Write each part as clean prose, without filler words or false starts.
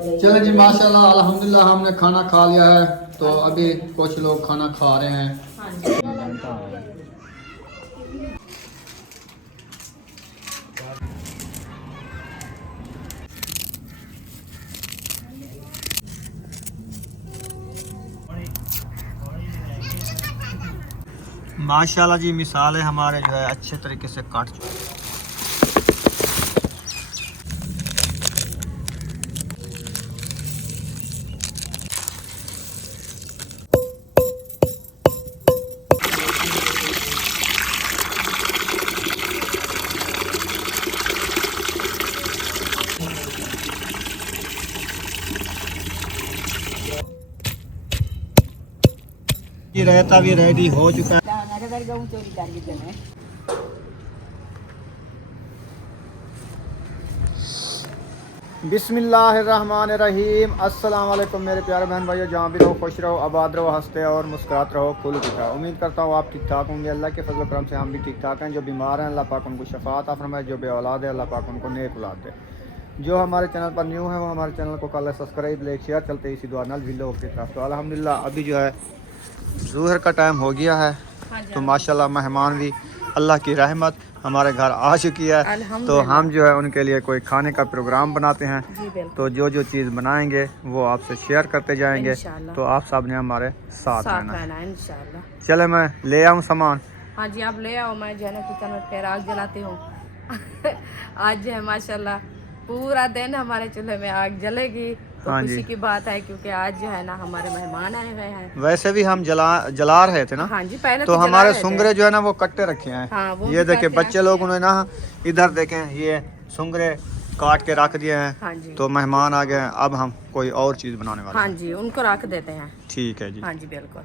चले जी माशाल्लाह अल्हम्दुलिल्लाह हमने खाना खा लिया है। तो अभी कुछ लोग खाना खा रहे हैं। माशाल्लाह जी मिसालें हमारे जो है अच्छे तरीके से काट चुके हैं। ये रायता भी रेडी हो चुका है। बिस्मिल्लाहिर्रहमानिर्रहीम। अस्सलाम वालेकुम मेरे प्यारे बहन भाइयों, जहाँ भी रहो खुश रहो, आबाद रहो, हंसते और मुस्कुराते रहो, फुल दिखा। उम्मीद करता हूँ आप ठीक ठाक होंगे। अल्लाह के फजल करम से हम भी ठीक ठाक हैं। जो बीमार हैं अल्लाह पाक उनको शफात अता फरमाए, जो बे औलाद है अल्लाह पाक उनको नेक औलाद दे। जो हमारे चैनल पर न्यू है वो हमारे चैनल को कल सब्सक्राइब लाइक शेयर चलते इसी दुआ नाल वीडियो की तरफ। तो अल्हम्दुलिल्लाह अभी जो है ज़ोहर का टाइम हो गया है। तो माशाल्लाह मेहमान भी अल्लाह की रहमत हमारे घर आ चुकी है। तो हम जो है उनके लिए कोई खाने का प्रोग्राम बनाते हैं। तो जो जो चीज़ बनाएंगे वो आपसे शेयर करते जाएंगे। तो आप सब ने हमारे साथ रहना है इंशाल्लाह। चले मैं ले आऊँ सामान। हाँ जी आप ले आओ। मैं जो है ना किचन में फिर आग जलाती हूँ। आज जो है माशाल्लाह पूरा दिन हमारे चूल्हे में आग जलेगी। तो हाँ खुशी की बात है क्योंकि आज जो है ना हमारे मेहमान आए हुए हैं। वैसे भी हम जला रहे थे ना। हाँ जी पहले तो हमारे सुंगरे जो है ना वो कट्टे रखे हैं। हाँ, वो ये देखे बच्चे लोग उन्होंने ना इधर देखें ये सुंगरे काट के रख दिए हैं। हाँ जी। तो मेहमान आ गए हैं, अब हम कोई और चीज़ बनाने वाले हाँ हैं। जी उनको रख देते हैं। ठीक है जी। हाँ जी बिल्कुल।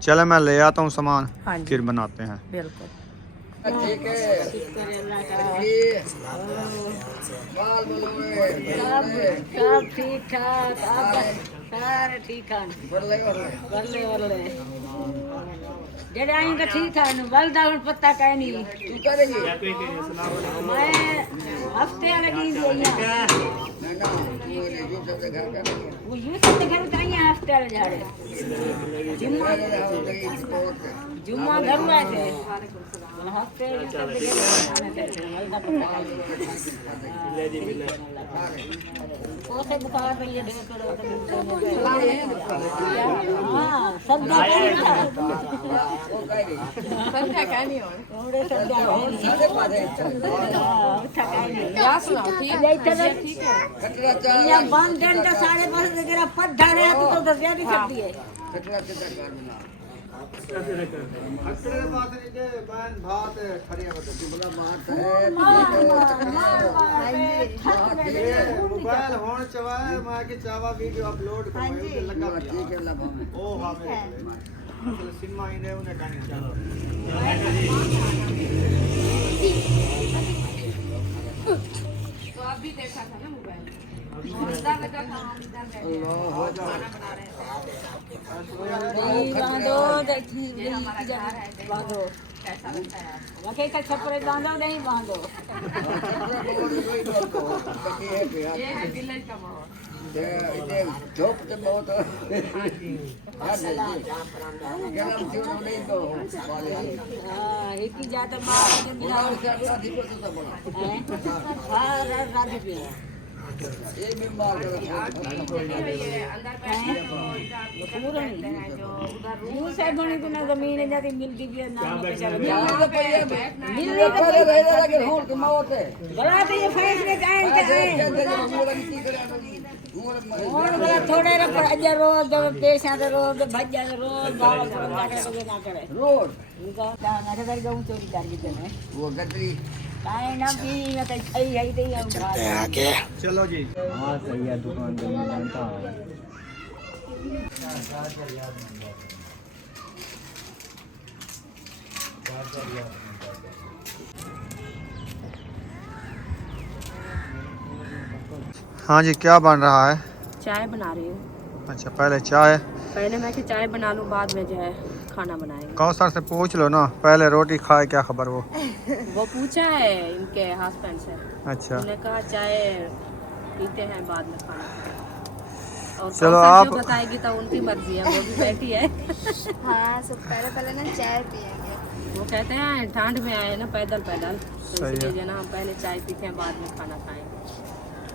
चले मैं ले आता हूँ सामान। हाँ जी फिर बनाते हैं। बिल्कुल। ठीक है सब ठीक ठाक सारे ठीक ठाक बल्ले जेड़े आई का ठीक ठाक बलदा हुन पत्ता कह नहीं तू करेगी मैं हफ्ते वाले दिन गई वो यूं तो घर का ही हफ्ते वाले जा रहे जुम्मा घर में आए थे हफ्ते कोसे बुखार पे ये ढेर करो हां सब संध्या क्या नहीं हो थोड़े सब क्या सुनाओ ठीक है। या बंद दिन तो सारे पास तेरा पद्धा है तू तो दसिया नहीं सकती है मोबाइल होने चवाए मैं के चावा वीडियो अपलोड करवाए लगा ठीक है लगा ओ हां मेरे सिनेमा इने उन्हें गाने चलो तो आप भी देखा था ना मोबाइल इधर लगा था हम इधर बैठे खाना बना रहे थे। बांधो देखी ये हमारा घर है बांधो कैसा लगता है वके का छपरे बांधो नहीं बांधो ये है विलेज का माहौल। हां एक ही जाता मार के मिला हां रात पे ये बीमार यूं से बनी तो ना जमीन जाती मिलती भी ना मिलने का बड़ा तो ये फैसले काहे और बड़ा थोड़े रे पर अजर रोज जब पेशा रे रोज भज्जा रोज बाबा ना करे रोज इनका ना कर गऊ चोरी कर देने वो गदरी काहे ना भी ना तो सही है ते आके चलो जी। हाँ सही है दुकान पे मैं जानता हूँ। हाँ जी क्या बन रहा है? चाय बना रही हूँ। अच्छा पहले चाय। पहले मैं कि चाय बना लूँ बाद में जो है खाना बनाएंगे। कौसर से पूछ लो ना पहले रोटी खाए क्या खबर वो पूछा है इनके हस्बैंड से। अच्छा उन्होंने कहा चाय पीते हैं बाद में खाना। और चलो कौशल आप- जो बताएगी तो उनकी मर्जी है, वो भी बैठी है। हाँ सब पहले ना चाय पियेंगे। वो कहते हैं ठंड में आए ना पैदल पैदल, तो सही इसलिए है। जो है ना हम पहले चाय पीते हैं बाद में खाना खाएंगे।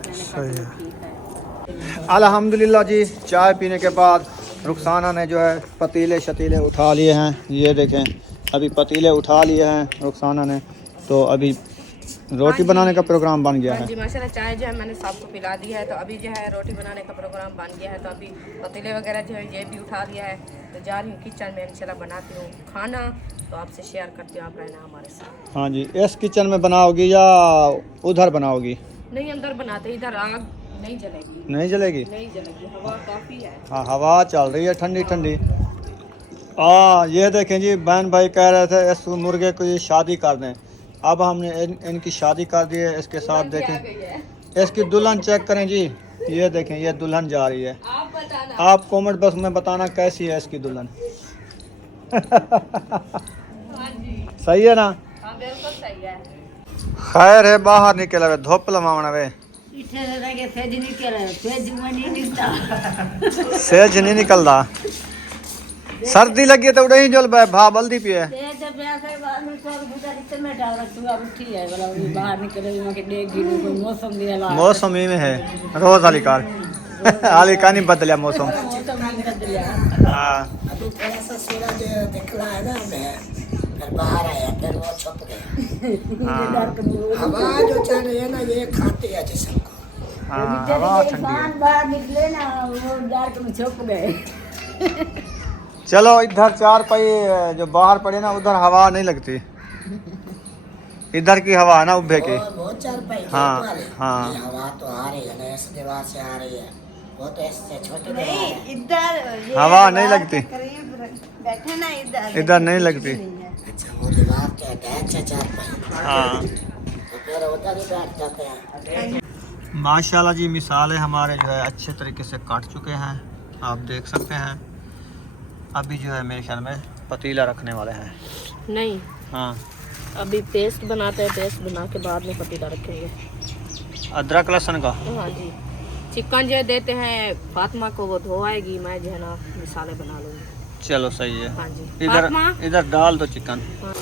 मैंने कहा सही चलो है। ठीक है। अल्हम्दुलिल्लाह जी, चाय पीने के बाद रुखसाना ने जो है पतीले शतीले उठा लिए हैं। ये देखें, अभी पतीले उठा लिए हैं रुखसाना ने, तो अभी रोटी बनाने का प्रोग्राम बन गया हाँ है। जी माशाल्लाह, चाय जो है मैंने सबको पिला दी है, तो अभी जो है रोटी बनाने का प्रोग्राम बन गया है। तो अभी पतीले वगैरह जो है ये भी उठा दिया है, तो जा रही हूँ किचन में इंशाल्लाह बनाती हूँ खाना, तो आपसे शेयर करती हूँ, आप रहना हमारे साथ। हाँ जी, इस किचन में बनाओगी या उधर बनाओगी? नहीं अंदर बनाते, इधर आग नहीं जलेगी। नहीं जलेगी? नहीं जलेगी, हवा काफ़ी है। हाँ, हवा चल रही है ठंडी ठंडी। ये देखें जी, बहन भाई कह रहे थे इस मुर्गे को ये शादी कर दें। अब हमने इनकी शादी कर दी है। इसके साथ देखें, इसकी दुल्हन चेक करें जी। ये देखें, ये दुल्हन जा रही है। आप बताना। आप कमेंट बॉक्स में बताना कैसी है इसकी दुल्हन। हाँ जी, सही है ना? हाँ बिल्कुल सही है। खैर है, बाहर निकल वे धूप लवावना वे, इथे लगे फेज निकले, फेज में नहीं निकलता। सेज नहीं निकलता। सर्दी लगी तो उड़े ही जल भा बल्दी पिए। तेज ब्याह के बाद में तो गुजर इतने में डाल सुबह उठी है, बोला वो बाहर निकले मैं के देख गिर कोई मौसम दिया ला। मौसम ही में है रोज अलीकार अलीकार नहीं बदलिया मौसम। मौसम नहीं बदलिया। हाँ, अभी थोड़ा सा सूरज निकला है ना, मैं फिर बाहर आया, फिर वो छुप गया। हवा जो चल रही है ना, ये खाती है जिसम को। हाँ, हवा ठंडी है। इंसान बाहर निकले ना वो डार्क में छुप गए। चलो इधर चार पाई जो बाहर पड़े ना, उधर हवा नहीं लगती। इधर की हवा है ना उब्बे की। वो चार पाई हाँ, वाले, हाँ। ये हवा तो आ रही है ना, इस दीवार से आ रही है, वो तो इससे छोटी दीवार नहीं है। इधर ये हवा नहीं दीवार लगती। के करीब बैठे ना इधर। इधर नहीं लगती। अच्छा, वो दीवार के अटैच है चार पाई, हाँ, तो फिर उधर ही बैठ जाते हैं। माशाल्लाह जी, मिसालें हमारे जो है अच्छे तरीके से काट चुके हैं, आप देख सकते हैं। अभी जो है मेरे ख्याल में पतीला रखने वाले हैं। नहीं, हाँ, अभी पेस्ट बनाते हैं, पेस्ट बना के बाद में पतीला रखेंगे। अदरक लहसुन का। हाँ जी, चिकन जो देते हैं फातिमा को, वो धो आएगी, मैं जो है ना मिसाले बना लूँगी। चलो सही है। हाँ जी इधर फातिमा। इधर डाल दो चिकन। हाँ।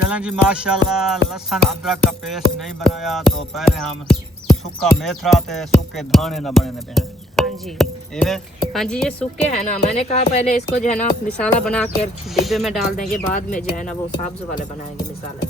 चलें जी, माशाल्लाह लहसुन अदरक का पेस्ट नहीं बनाया, तो पहले हम सुक्का मेथरा थे, सुक्के धाने ना बने पे हैं। हाँ जी, इवे हाँ जी, ये सूखे है ना, मैंने कहा पहले इसको जो है ना मिसाला बना के डिब्बे में डाल देंगे, बाद में जो है ना वो सब्ज वाले बनाएंगे मिसाले।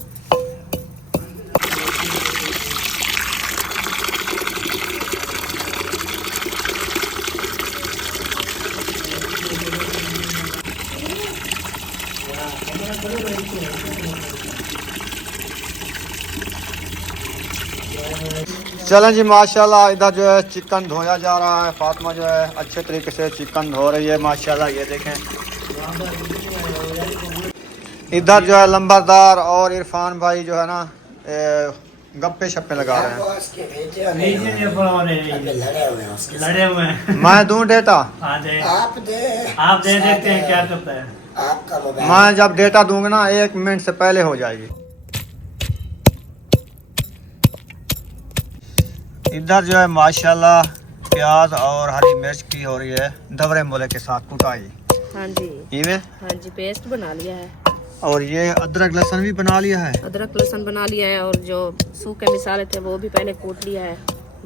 चलें जी, माशाल्लाह इधर जो है चिकन धोया जा रहा है। फातिमा जो है अच्छे तरीके से चिकन धो रही है माशाल्लाह। ये देखें, इधर जो है लंबरदार और इरफान भाई जो है ना गप्पे शप्पे लगा रहे हैं। वो उसके भेजे नहीं नहीं, नहीं, ये फुलावर है, अभी लड़े हुए हैं उसके लड़े हुए हैं। मैं दूं डेटा? हाँ दे, साथ। आप दे देखते हैं क्या करता है। आपका मोबाइल मैं जब डेटा दूंगा ना 1 मिनट से पहले हो जाएगी। इधर जो है माशाल्लाह प्याज और हरी मिर्च की हो रही है दबरे मोले के साथ कुटाई। हाँ जी, इवे हाँ जी, पेस्ट बना लिया है। और ये अदरक लहसुन भी बना लिया है। अदरक लहसुन बना लिया है, और जो सूखे मिसाले थे वो भी पहले कूट लिया है,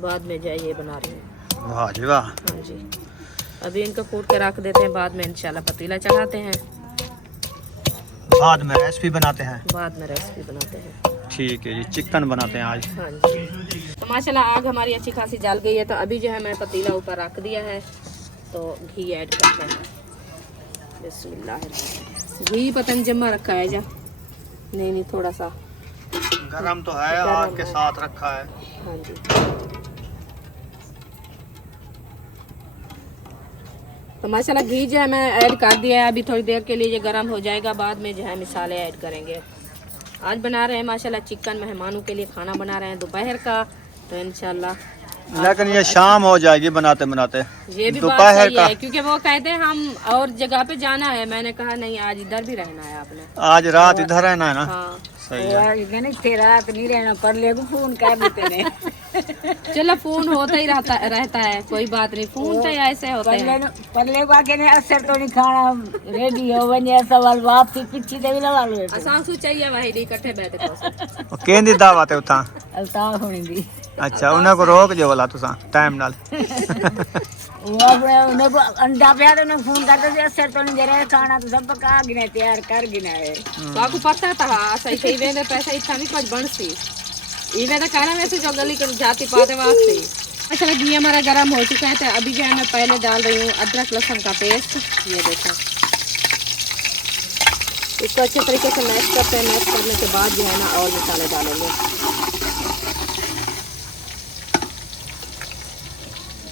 बाद में जो है ये बना रही हूँ। वाह जी वाह। हाँ जी, अभी इनको कूट के रख देते हैं, बाद में इंशाल्लाह पतीला चढ़ाते हैं, बाद में रेसिपी बनाते हैं। बाद में रेसिपी बनाते हैं। ठीक है जी, चिकन बनाते हैं आज। हाँ जी, तो माशाल्लाह आग हमारी अच्छी खासी जल गई है, तो अभी जो है मैं पतीला ऊपर रख दिया है, तो घी ऐड करते हैं। बिस्मिल्लाह। घी पतंग जमा रखा है जा? नहीं नहीं, थोड़ा सा गरम तो है, गरम आग के है। साथ रखा है। हाँ जी, तो माशाल्लाह घी जो है मैं ऐड कर दिया है। अभी थोड़ी देर के लिए ये गर्म हो जाएगा, बाद में जो है मिसाले ऐड करेंगे। आज बना रहे हैं माशाल्लाह चिकन, मेहमानों के लिए खाना बना रहे हैं दोपहर का, तो इंशाल्लाह लेकिन ये शाम हो जाएगी बनाते बनाते। ये भी बात दोपहर सही का है, क्योंकि वो कहते हैं हम और जगह पे जाना है। मैंने कहा नहीं, आज इधर भी रहना है आपने। आज रात इधर रहना है ना। हाँ सही है। नहीं तेरा रात नहीं रहना, पर ले फोन कर देते ने। चलो फोन होता ही रहता है, कोई बात नहीं। फोन तो ऐसे होते हैं। परले बाके ने असर तो नहीं खाना रेडी हो वने सवाल वापसी पीछे दे लगा लो। असां सु चाहिए वही इकट्ठे बैठ के। केंदी दावत है उता? अल्ताफ होनी दी। अच्छा, उन्हें को रोक जो वाला तुसा टाइम नाल। वो अपने उन्हें को अंडा प्यार उन्हें फोन करते थे असर तो नहीं जरा खाना तो सब पका गिने तैयार कर गिना है। तो आपको पता था सही सही वे में पैसा इतना नहीं कुछ बनती। इवे तो खाना वैसे जो गली कर जाती पाते वास्ते। अच्छा, घी हमारा गर्म हो चुका है, तो अभी जो है मैं पहले डाल रही हूँ अदरक लहसुन का पेस्ट। ये देखो, इसको अच्छे तरीके से मैश करते हैं। मैश करने के बाद जो है ना और मसाले डालेंगे।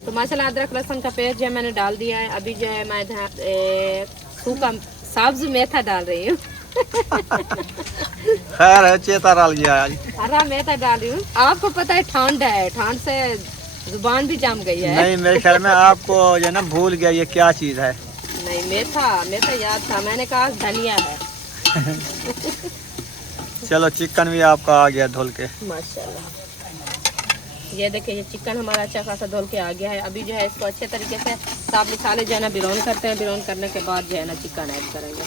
तो माशाल्लाह अदरक लहसुन का पेस्ट जो है मैंने डाल दिया है। अभी जो है मैं सूखा सब्ज मेथा डाल रही हूँ। खैर है, चेता डाल गया आज। हरा मेथा डाल रही हूँ। आपको पता है ठंड है, ठंड से जुबान भी जम गई है। नहीं, मेरे ख्याल में आपको ये ना भूल गया ये क्या चीज है। नहीं, मेथा याद था, मैंने कहा धनिया है। चलो, चिकन भी आपका आ गया धुल के। माशाल्लाह। ये देखिए, ये चिकन हमारा अच्छा खासा धुल के आ गया है। अभी जो है इसको अच्छे तरीके से सब मसाले जो है ना ब्राउन करते हैं। ब्राउन करने के बाद जो है ना चिकन ऐड करेंगे।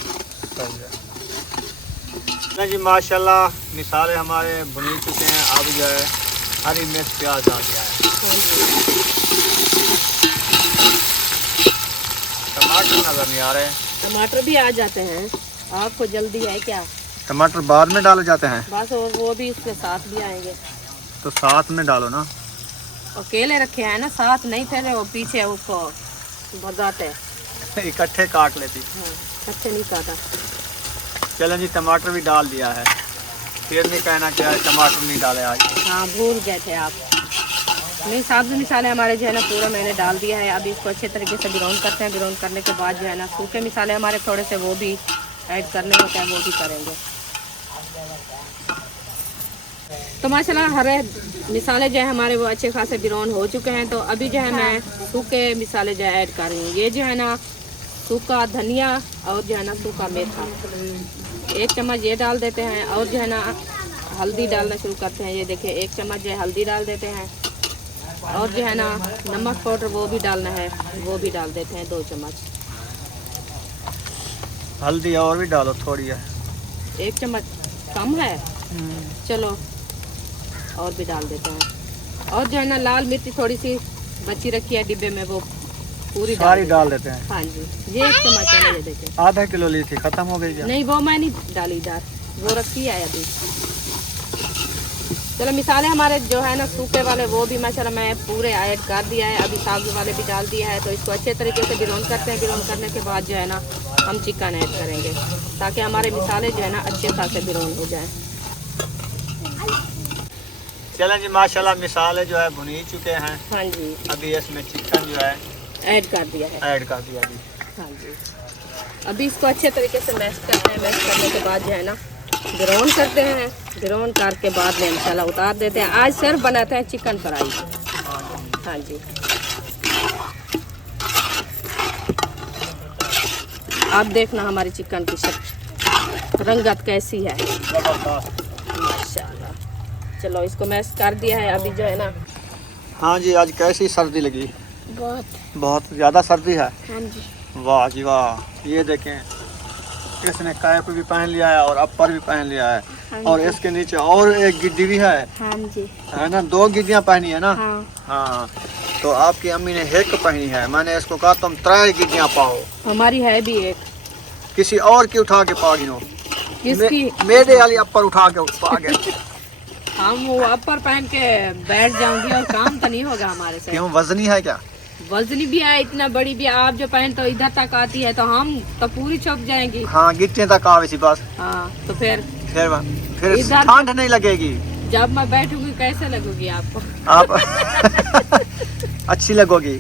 नहीं जी, माशाल्लाह मिसाले हमारे भुनी चुके हैं। अब जो है हरी मिर्च प्याज आ गया है। टमाटर नजर नहीं आ रहे। टमाटर भी आ जाते हैं। आपको जल्दी है क्या? टमाटर बाद में डाले जाते हैं? बस, और वो भी इसके साथ भी आएंगे। तो साथ में डालो ना। अकेले रखे हैं ना, साथ नहीं थे वो पीछे उसको भगाते। इकट्ठे काट लेती। हाँ, अच्छे नहीं काटा। चलें जी, टमाटर भी डाल दिया है। फिर नहीं कहना क्या है टमाटर नहीं डाले आज। हाँ, भूल गए थे आप। नहीं, सब्ज मिसाले हमारे जो है ना पूरा मैंने डाल दिया है। अभी इसको अच्छे तरीके से ब्राउन करते हैं। ब्राउन करने के बाद जो है ना सूखे मिसाले हमारे थोड़े से वो भी ऐड करने होते हैं, वो भी करेंगे। तो माशाल्लाह हरे मिसाले जो है हमारे वो अच्छे खासे ब्राउन हो चुके हैं। तो अभी जो है मैं सूखे मिसाले जो है ऐड कर रही हूँ। ये जो है ना सूखा धनिया और जो है ना सूखा मेथा, 1 चम्मच ये डाल देते हैं। और जो है ना हल्दी डालना शुरू करते हैं। ये देखिए, 1 चम्मच जो है हल्दी डाल देते हैं। और जो है ना नमक पाउडर वो भी डालना है, वो भी डाल देते हैं 2 चम्मच। हल्दी और भी डालो थोड़ी है। 1 चम्मच कम है, चलो और भी डाल देते हैं। और जो है ना लाल मिर्ची थोड़ी सी बची रखी है डिब्बे में, वो पूरी सारी डाल देते हैं। हाँ जी, ये 1 चम्मच है ना। ये देखें, आधा किलो ली थी, खत्म हो गई क्या? नहीं, वो मैं नहीं डाली इधर, वो रखी है अभी। चलो, मिसाले हमारे जो है ना सूखे वाले वो भी माशाल्लाह मैं पूरे ऐड कर दिया है। अभी साबुत वाले भी डाल दिया है। तो इसको अच्छे तरीके से ब्राउन करते हैं। ब्राउन करने के बाद जो है ना हम चिकन ऐड करेंगे, ताकि हमारे मिसाले जो है ना अच्छे खासे ब्राउन हो जाए। चलें जी, माशाल्लाह मिसाले जो है भुनी चुके हैं। हाँ जी, अभी इसमें चिकन जो है ऐड कर दिया है। ऐड कर दिया जी। हाँ जी, अभी इसको अच्छे तरीके से मैश करते हैं। मैश करने के बाद जो है ना ब्राउन करते हैं। ब्राउन करके बाद में इंशाल्लाह उतार देते हैं। आज सिर्फ बनाते हैं चिकन फ्राई। हाँ जी, आप देखना हमारी चिकन की रंगत कैसी है। माशाल्लाह। चलो, इसको मैश कर दिया है। अभी जो है ना, हाँ जी, आज कैसी सर्दी लगी? बहुत ज़्यादा सर्दी है। हाँ जी, वाह जी वाह। ये देखें, इसने कैप भी पहन लिया है और अपर भी पहन लिया है। और इसके नीचे और एक गिद्दी भी है। हाँ जी, है ना, 2 गिद्दियाँ पहनी है ना। हाँ, हाँ, तो आपकी अम्मी ने एक पहनी है। मैंने इसको कहा तुम 3 गिद्दियाँ पाओ। हमारी है भी एक। किसी और की उठा के पा गिनो। किसकी? मेरे वाली अपर उठा के पा गए। हम वो अपर पहन के बैठ जाऊंगी और काम तो नहीं होगा हमारे से। क्यों, वजनी है क्या? वजनी भी है, इतना बड़ी भी है। आप जो पहन तो इधर तक आती है, तो हम तो पूरी छुप जाएंगी। हाँ, गिट्टे तक आवे सी बस। हाँ, तो फिर फिर ठंड नहीं लगेगी। जब मैं बैठूंगी कैसे लगूगी आपको? आप अच्छी लगोगी।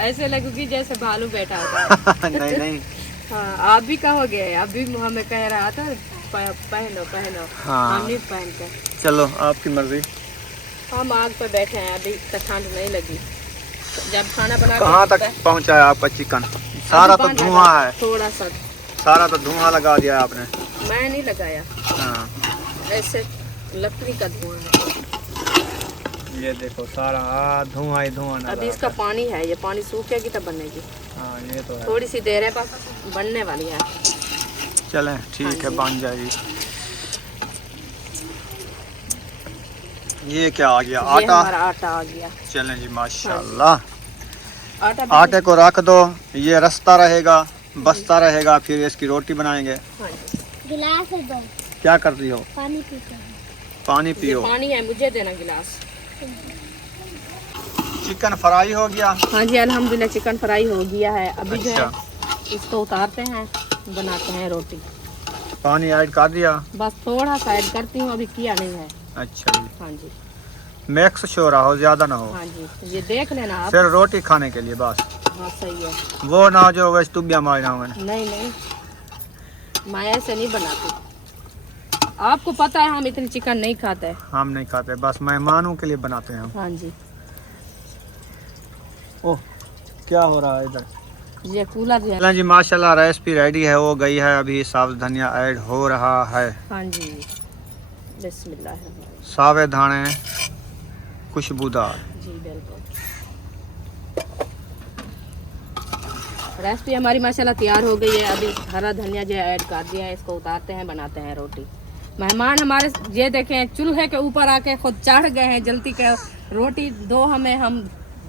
ऐसे लगूगी जैसे भालू बैठा होता है। नहीं नहीं। हाँ, आप भी कहोगे, अभी हमें कह रहा था पहनो पहनो। हाँ। हम नहीं पहनते। चलो, आपकी मर्जी। हम आग पे बैठे हैं, अभी तक ठंड नहीं लगी। जब खाना बना कहाँ तक पहुँचा है आपका चिकन? सारा तो धुआं है, थोड़ा सा। सारा तो धुआं लगा दिया आपने। मैं नहीं लगाया, हाँ ऐसे लकड़ी का धुआं है। ये देखो सारा धुआं ही धुआं नजर अभी इसका पानी है, ये पानी सूखेगी तब बनेगी। हाँ ये तो है। थोड़ी सी देर है, बस बनने वाली है। चलें ठीक है, बन जाएगी। ये क्या आ गया? ये आटा। हमारा आटा आ गया। चलें जी माशाल्लाह। आटा आटे को रख दो, ये रस्ता रहेगा, बसता रहेगा, फिर इसकी रोटी बनाएंगे। हाँ जी। गिलास है दो, क्या कर रही हो? पानी पीते हैं। पानी ये पियो। पानी है, मुझे देना गिलास। चिकन फ्राई हो गया। हाँ जी अल्हम्दुलिल्लाह चिकन फ्राई हो गया है। अभी जो है अच्छा, इसको उतारते हैं, बनाते हैं रोटी। पानी ऐड कर दिया। बस थोड़ा सा ऐड करती हूँ, अभी किया नहीं है। अच्छा जी, हाँ जी। मिक्स शोरा हो, ज्यादा ना हो, हाँ जी, ये देख लेना आप। सिर्फ रोटी खाने के लिए बस। हाँ सही है। वो ना जो वैसे टुबिया मारना हो। नहीं नहीं, मैं ऐसे नहीं बनाती। आपको पता है हम इतनी चिकन नहीं खाते। हम नहीं खाते, बस मेहमानों के लिए बनाते हैं हम। हाँ जी। ओह क्या हो रहा है इधर? ये कूलर जो है। चलें जी माशाल्लाह रेसिपी रेडी है, हो गई है। अभी साबुत धनिया ऐड हो रहा है। हाँ जी, बिस्मिल्लाह सावे धाने खुशबूदार। जी बिल्कुल। रेसिपी हमारी माशाल्लाह तैयार हो गई है। अभी हरा धनिया जो है ऐड कर दिया है, इसको उतारते हैं, बनाते हैं रोटी। मेहमान हमारे ये देखें चूल्हे के ऊपर आके खुद चढ़ गए हैं, जल्दी के रोटी दो हमें, हम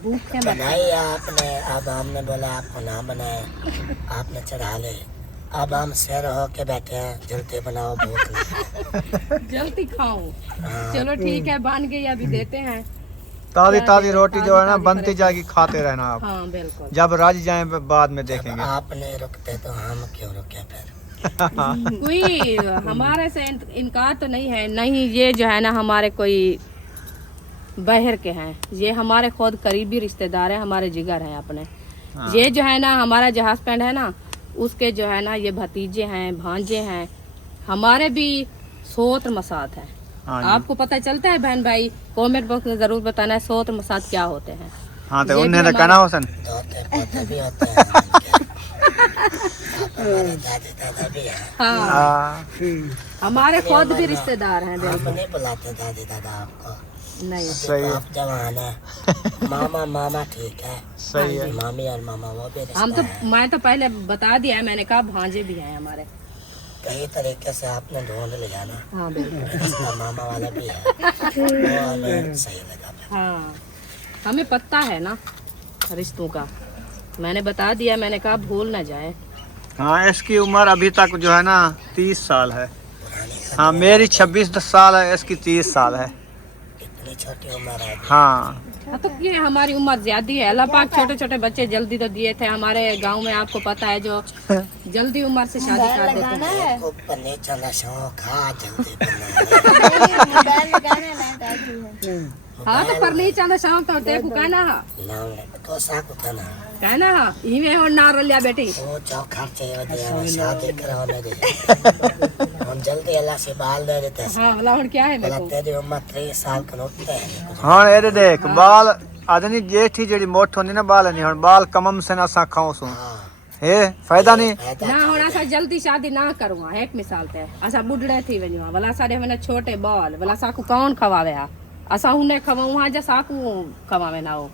भूखे मर। बनाई आपने, अब हमने बोला आपको ना बनाए, आपने चढ़ा ले। अब हम शेर होके बैठे हैं, जल्दी बनाओ, भूख लगी। जल्दी खाऊं। चलो ठीक है, बन गई, अभी देते हैं। ताज़ी ताज़ी रोटी जो है ना ताज़ी बनती ताज़ी जाएगी, खाते रहना आप। हाँ बिल्कुल। जब रज जाए बाद में जब देखेंगे। आप नहीं रुकते तो हम क्यों रुके फिर? कोई हमारे से इनकार तो नहीं है, नहीं ये जो है ना हमारे कोई बाहर के हैं, ये हमारे खुद करीबी रिश्तेदार हैं, हमारे जिगर हैं अपने। हाँ। ये जो है ना हमारा जो हस्बैंड है ना, उसके जो है ना ये भतीजे हैं, भांजे हैं, हमारे भी सोत्र मसात हैं। हाँ जी। आपको पता चलता है बहन भाई? कमेंट बॉक्स में जरूर बताना है सोत्र मसात क्या होते हैं। हाँ तो ये उन्हें भी तो कहना हुसन। दोते पोते भी होते हैं उनके। आप हमारे दादी दादा भी हैं। हाँ हमारे खुद भी रिश्तेदार हैं हम बिल्कुल। नहीं बुलाते दादी दादा आपको। नहीं सही है, आप जवान है। मामा मामा ठीक है, सही है। मामी और मामा वो भी हम रिश्ता तो, है। मैं तो पहले बता दिया है, मैंने कहा भांजे भी हैं हमारे। कई तरीके से आपने ढूंढ लिया ना, हाँ बिल्कुल। इसका मामा वाला भी है, वो हमें सही लगा। हाँ हमें पता है ना रिश्तों का, मैंने बता दिया, मैंने कहा भूल ना जाए। हाँ इसकी उम्र अभी तक जो है ना 30 साल है। हाँ मेरी 26 साल है, इसकी 30 साल है। इतनी छोटी उम्र है। हाँ हाँ तो ये हमारी उम्र ज्यादा है। अल्लाह पाक छोटे छोटे बच्चे जल्दी तो दिए थे हमारे गांव में, आपको पता है जो जल्दी उम्र से शादी कर देते हैं। खूब पन्ने चला शौक, हाँ जल्दी मोबाइल लगाना ना दादी है। हाँ तो पर नहीं चाहता शाम तो देखो कहना हा तो साकु था ना, कहना हा इवे और ना रोलिया बेटी। वो जो खर्चे होते शादी कराने दे। हम जल्दी अल्लाह से बाल दे देते हैं। हाँ भला और क्या है मेरे बोला को। तेरी उम्र 30 साल का नोटते है। हाँ ये देख बाल आदनी जेठी जेडी मोट होनी ना बाल नहीं हुन बाल कमम से ना सा खाऊं सु हाँ हे फायदा नहीं। ना होना सा जल्दी शादी ना करूँगा। एक मिसाल ते असा बुढ़ड़े थी वञो भला साडे मैंने छोटे बाल भला साकू कौन खवावे हा, असा उन्हें खवाऊं हा जा साकू खवावे ना हो।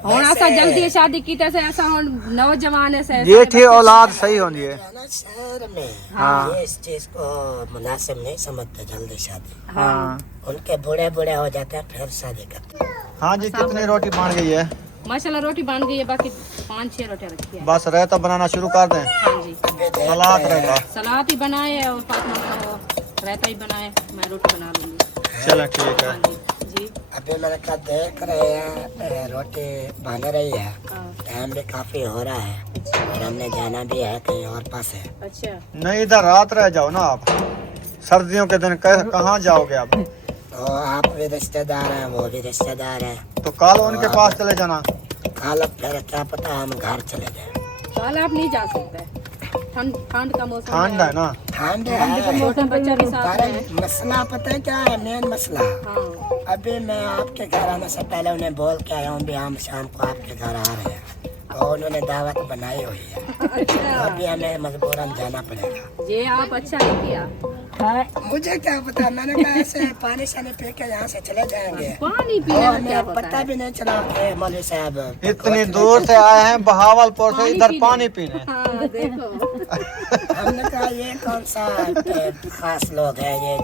और असा जल्दी शादी की से असा नौजवान से जेठी औलाद सही होनी है। ना शहर में हाँ। ये इस चीज को मुनासिब नहीं समझते जल्दी शादी। हाँ उनके बूढ़े बूढ़े हो जाते हैं फिर शादी करते हैं। हाँ जी कितनी रोटी बन गई है? माशाल्लाह रोटी बन गई है, बाकी 5-6 रोटियां रखी है। बस रायता बनाना शुरू कर दें। हाँ जी सलाद रहेगा। सलाद ही बनाए और फातिमा को रायता ही बनाए, मैं रोटी बना लूंगी। चलो ठीक है। हाँ जी जी। अभी मैंने कहा देख रहे हैं रोटी बन रही है, हाँ टाइम भी काफी हो रहा है और हमने जाना भी है कहीं और पास है। अच्छा नहीं इधर रात रह जाओ ना आप, सर्दियों के दिन कहाँ जाओगे आप? तो आप भी रिश्तेदार हैं, वो भी रिश्तेदार हैं, तो कल उनके पास चले जाना। कल फिर क्या पता हम घर चले जाए। कल आप नहीं जा सकते, ठंड का मौसम ठंड है ना। ठंड है। छोटा बच्चा भी साथ पर में है। मसला पता है क्या है, मेन मसला? हाँ अभी मैं आपके घर आने से पहले उन्हें बोल के आया हूँ भी हम शाम को आपके घर आ रहे हैं, तो उन्होंने दावत बनाई हुई है। अच्छा अभी हमें मजबूरन जाना पड़ेगा। ये आप अच्छा नहीं किया। मुझे क्या पता, मैंने कहा ऐसे पानी शानी पी के यहाँ से चले जाएंगे। पानी पीने और में क्या हमें होता पता है? भी नहीं चला कि मौलवी साहब इतनी दूर से आए हैं बहावलपुर से इधर पानी पीने। हाँ देखो हमने कहा ये कौन सा खास लोग है, ये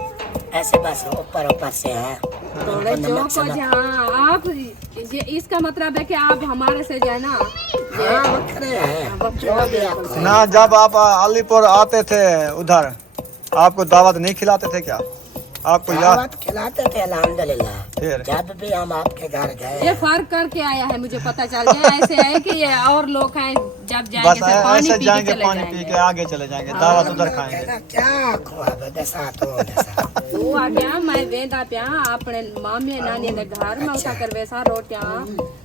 ऐसे बस ऊपर ऊपर से है। थोड़े चौक हो जहाँ आप ये इसका मतलब है कि आप हमारे से जो है ना हाँ बकरे हैं जो भी आपको। ना जब आप अलीपुर आते थे उधर आपको दावत नहीं खिलाते थे क्या? आपको याद? दावत खिलाते थे अल्हम्दुलिल्लाह। फिर जब भी हम आपके घर गए ये फर्क करके आया है, मुझे पता चल गया। ऐसे है कि ये और लोग हैं जब बस जाएंगे तो पानी ऐसे पी के जाएंगे, चले पानी पी जाएंगे। के आगे चले जाएंगे, दावत उधर खाएंगे। कहना क्या खुआ दसा तो दसा। वो आ गया मैं वेंदा पिया अपने मामी नानी ने घर में उठा कर वैसा रोटियां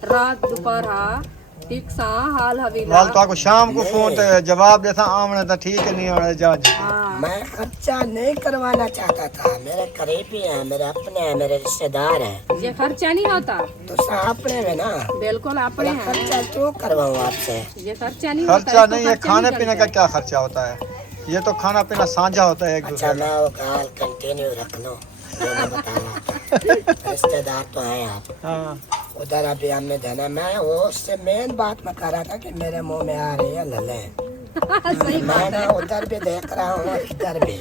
रात दोपहर ठीक सा हाल हवीला। वाल तो आपको शाम को फोन ते जवाब देता आमने तो ठीक है नहीं होने जज। हाँ मैं खर्चा नहीं करवाना चाहता था, मेरे करीबी हैं, मेरे अपने हैं, मेरे रिश्तेदार हैं, ये खर्चा नहीं होता, तो सब अपने में ना। बिल्कुल अपने हैं। खर्चा क्यों करवाऊँ आपसे? ये खर्चा नहीं होता, खर्चा इसको नहीं है, खर्चा खाने नहीं पीने का करते। क्या खर्चा होता है? ये तो खाना पीना साझा होता है एक अच्छा दूसरे मैं वो गाल कंटिन्यू रख लो जो मैं बता रहा था। रिश्तेदार तो हैं आप, का। हाँ उधर अभी हमने देना। मैं वो उससे मेन बात मैं कर रहा था कि मेरे मुंह में आ रही है ललें। सही मैं बात ना है। उधर भी देख रहा हूँ इधर भी,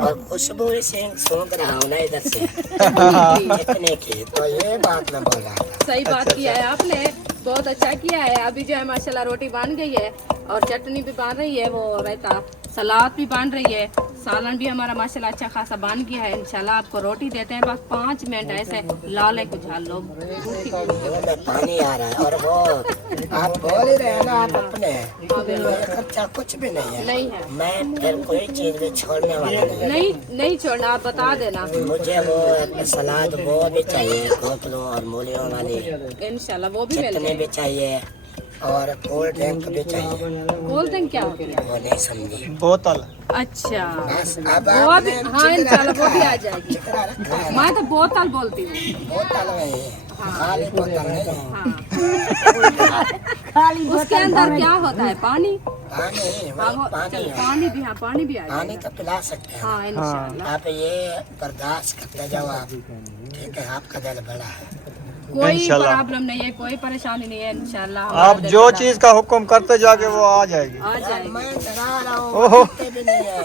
और खुशबू भी सूंघ रहा हूँ ना इधर से जितने की। तो ये बात मैं बोल रहा था। सही बात किया है आपने, बहुत अच्छा किया है। अभी जो है माशाल्लाह रोटी बन गई है और चटनी भी बन रही है, वो रायता सलाद भी बन रही है, सालन भी हमारा माशाल्लाह अच्छा खासा बन गया है। इंशाल्लाह आपको रोटी देते हैं, बस 5 मिनट ऐसे लाले कुछ हाल लोग। वो में पानी आ रहा है, और वो आप बोल ही रहे हैं ना आप अपने, ये खर्चा कुछ भी नहीं है। नहीं है, मैं फिर कोई चीज भी छोड़ने वाला नहीं। नहीं छोड़ना, आप बता देना। मुझे वो सलाद वो भी चाहिए, गोतलों और मूलियों वाली इंशाल्लाह वो भी मिल चटनी भी चाहिए, और कोल्ड ड्रिंक भी चाहिए। बोलते हैं क्या होती है? वो नहीं समझी। बोतल। अच्छा बस अब वो भी, आपने हाँ जितना इंशाल्लाह रखा वो भी आ है, जाएगी। जितना रखा है, मैं तो बोतल बोलती हूँ। बोतल में ही है, खाली बोतल नहीं है। हाँ उसके अंदर क्या होता है? पानी। पानी हाँ वो वो पानी चल, है। पानी भी, हाँ पानी भी आ पानी जाएगा। तो पिला सकते हैं हाँ इंशाल्लाह। आप, ये बर्दाश्त करते जाओ आप। ठीक है, आपका दिल बड़ा है। कोई इंशाल्लाह। प्रॉब्लम नहीं है, कोई परेशानी नहीं है। इंशाल्लाह आप जो चीज का हुक्म करते जाके वो आ जाएगी। आ जाएगी। मैं डरा रहा ओहो। हूँ, कुत्ते भी नहीं है।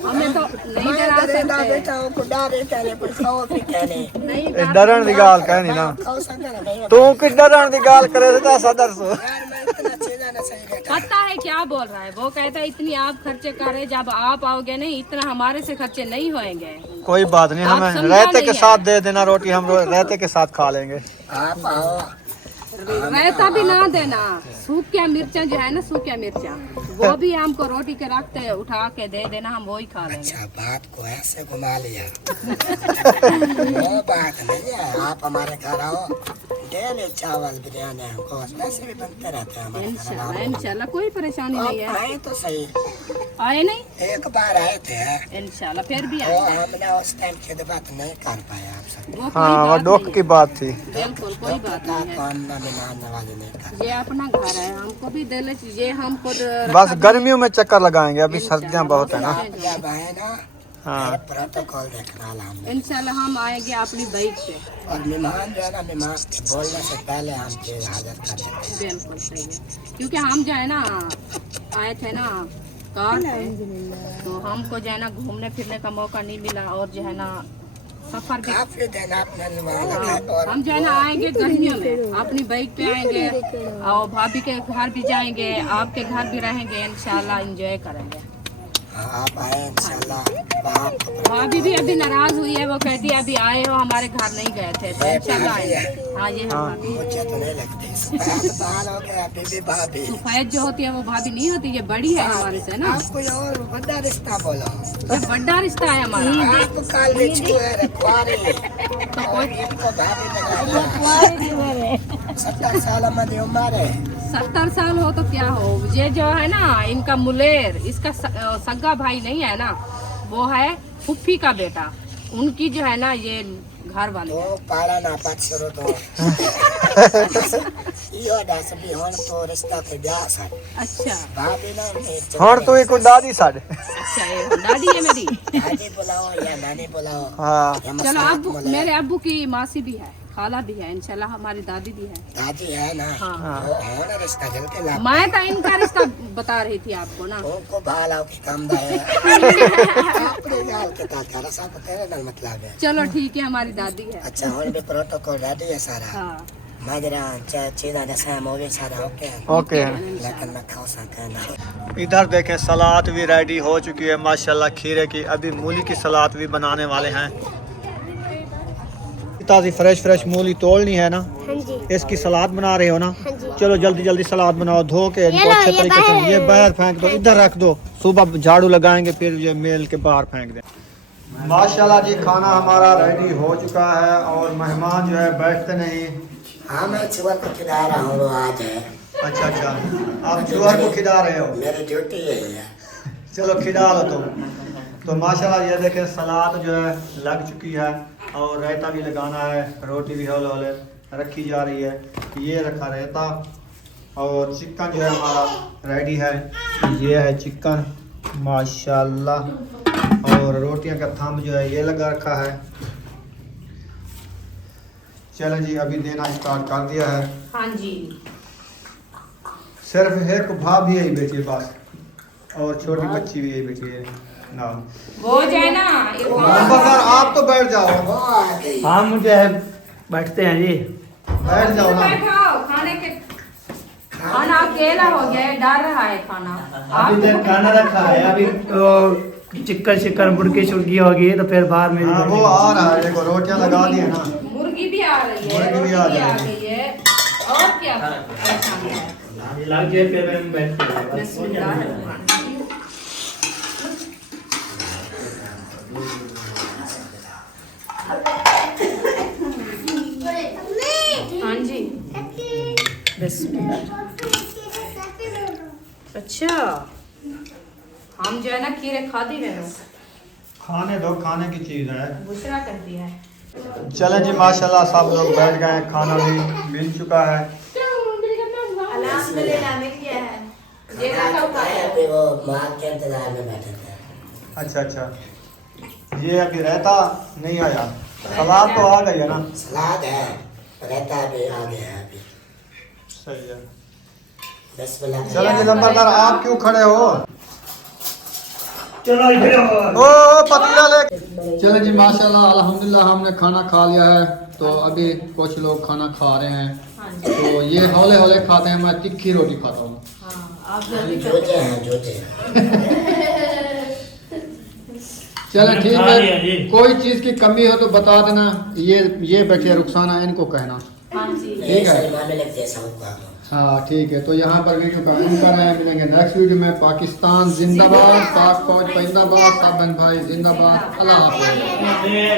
हमें तो नहीं मैं डरा डरेगा सकते। बेटा हूँ, को डरे कहने पर खाओ भी कहने। नहीं ए डरण दी गाल कहनी ना खाओ सकते ना भाई। तू कि डरण दी गाल करे तो सदर सो। यार मैं इतना चीज़ा ना सही बेटा। पता है क्या बोल रहा है? वो कहता है इतनी आप खर्चे कर रहे, जब आप आओगे नहीं इतना हमारे से खर्चे नहीं होंगे। कोई बात नहीं, आप हमें समझा रहते के नहीं साथ दे देना रोटी, हम रहते के साथ खा लेंगे। आप आओ। रहता भी ना देना, सूखिया मिर्चा जो है ना, सूखिया मिर्चा वो भी हमको रोटी के रखते उठा के दे देना, हम वही खा लेंगे। अच्छा बात को ऐसे घुमा लिया। वो बात नहीं है, आप हमारे घर आओ, डेली चावल बिरयानी गोश्त ऐसे भी बनते रहते हैं हमारे घर। इंशाल्लाह इंशाल्लाह कोई परेशानी नहीं आप है। आए तो सही। आए नहीं एक बार आए थे, इंशाल्लाह फिर भी तो आए। हमने उस टाइम की बात नहीं कर पाए आप सब। वो कोई हाँ वो बात दुख नहीं की बात थी। है। बिल्कुल कोई बात का नहीं है। काम ना बिना नवाजी नहीं कर। ये अपना घर है, हमको भी दे ले, ये हम खुद बस गर्मियों में चक्कर लगाएंगे, अभी सर्दियाँ बहुत है ना। आप जब आए ना, हाँ प्रोटोकॉल देखना हमने। इंशाल्लाह हम आएंगे अपनी बाइक से। और मेहमान जो है ना, मेहमान के बोलने से पहले हम चीज हाजिर कर देते हैं। बिल्कुल सही है, क्योंकि हम जो है ना आए थे ना कार पे, तो हमको जो है ना घूमने फिरने का मौका नहीं मिला, और जो है ना सफर भी। काफी दिन आपने वहाँ लगाए, और हम जो है ना आएंगे गर्मियों में अपनी बाइक पे आएंगे, और भाभी के घर भी जाएंगे, आपके घर भी रहेंगे, इंशाल्लाह एंजॉय करेंगे। आप आए इंशाल्लाह। वहाँ भाभी भी अभी नाराज हुई है, वो कहती है अभी आए हो हमारे घर नहीं गए थे, तो इंशाल्लाह आएंगे। हाँ ये हम भाभी। मुझे तो नहीं लगती, सफेद बाल हो गया बीबी भाभी। सफेद जो होती है वो भाभी नहीं होती, ये बड़ी है हमारे से ना, आप कोई और बड़ा रिश्ता बोलो। ये बड़ा रिश्ता है हमारा। आप काल में छुए रखवारी, और इनको भाभी लगा 70 साल हमारी उम्र है। 70 साल हो तो क्या हो, ये जो है ना इनका मुलेर, इसका सगा भाई नहीं है ना, वो है फुफ्फी का बेटा, उनकी जो है ना ये घर वाले। तो पाला ना पाछरो तो यो दास भी होन तो रिश्ता के ब्याह सा अच्छा भाभी ना हाँ तो एक दादी साढ़े अच्छा, ये दादी है मेरी। दादी बुलाओ या नानी बुलाओ। हाँ या चलो मसाक अब्बू, बुलाओ। मेरे अब्बू की मासी भी है, खाला भी है, इंशाल्लाह हमारी दादी भी है। दादी है ना। हाँ। हो ना रिश्ता जल के ला मैं तो इनका रिश्ता बता रही थी आपको ना। को भालाओ की काम दा है अपने गाल के ता तारा सब तेरे नाल मतलब है। चलो ठीक है, हमारी दादी है। अच्छा होन भी प्रोटोकॉल दादी है सारा हाँ माजरा चीज़ा जैसा मोवे सारा ओके ओके। लेकिन ना खाओ सकना। इधर देखें सलाद भी रेडी हो चुकी है माशाल्लाह खीरे की, अभी मूली की सलाद भी बनाने वाले हैं। ताज़ी फ्रेश मूली तोड़नी है ना, हाँ जी। इसकी सलाद बना रहे हो ना, हाँ जी। चलो जल्दी जल्दी सलाद बनाओ, धो के इनको लो, अच्छे ये तरीके से, बाहर ये बाहर फेंक दो, इधर रख दो, सुबह झाड़ू लगाएंगे फिर ये मेल के बाहर फेंक दें। माशाल्लाह जी खाना हमारा रेडी हो चुका है और मेहमान जो है बैठते नहीं। हाँ मैं सुबह को खिला रहा हूँ वो आज है अच्छा अच्छा, आप जुआर को खिला रहे हो, मेरी ड्यूटी है ये। चलो खिला लो तुम। तो माशाल्लाह ये देखें सलाद जो है लग चुकी है और रायता भी लगाना है, रोटी भी हौले हौले रखी जा रही है, ये रखा रायता और चिकन जो है हमारा रेडी है, ये है चिकन माशाल्लाह, और रोटियां का थम जो है ये लगा रखा है। चलें जी अभी देना स्टार्ट कर दिया है। हाँ जी। सिर्फ एक भाव भी यही बेची बस, और छोटी बच्ची भी यही बेची है ना। वो जो है ना नंबरदार आप तो बैठ जाओ, वो आ गई। हाँ मुझे बैठते हैं जी। बैठ जाओ ना। बैठो, खाने के खाना अकेला हो गया है, डर रहा है खाना। अभी तक खाना रखा है, अभी तो चिकन मुर्गी छुड़की होगी तो फिर बाहर में हाँ वो आ रहा है, देखो रोटियां लगा दी है ना, मुर्गी भी आ रही है, मुर्गी भी आ रोटी जाएगी। गई है, और क्या परेशानी है। लग जाए फिर हम बैठते हैं। बिस्मिल्लाहिर्रहमानिर्रहीम। हाँ जी बिस्मिल्लाह। अच्छा हम जो है ना खीरे खाती है, खाने दो, खाने की चीज है। बुशरा करती है। चलें जी माशाल्लाह सब लोग बैठ गए हैं, खाना भी मिल चुका है। अल्हम्दुलिल्लाह मिल गया है। ये रखा हुआ है। अभी वो माँ के इंतजार में बैठे थे। अच्छा अच्छा, ये अभी रहता नहीं आया, सलाद तो आ गई है ना। सलाद है रहता भी आ गया है अभी। सही है। बिस्मिल्लाह। चलें जी नंबरदार आप क्यों खड़े हो, चलो इधर आओ। ओ पतीला ले। चलें जी माशाल्लाह अल्हम्दुलिल्लाह हमने खाना खा लिया है, तो अभी कुछ लोग खाना खा रहे हैं, तो ये हौले हौले खाते हैं, मैं तिखी रोटी खाता हूँ। आप जल्दी जोते हैं जोते। चलें ठीक खा लिया जी। है, कोई चीज़ की कमी हो तो बता देना, ये बैठे रुखसाना इनको कहना। हाँ जी ठीक है। मामे लगते हैं सबको। हाँ ठीक है, तो यहाँ पर वीडियो का एंड कर रहे हैं, मिलेंगे नेक्स्ट वीडियो में। पाकिस्तान जिंदाबाद, पाक फौज जिंदाबाद, सब बहन भाई जिंदाबाद, अल्लाह हाफ़िज़। फिर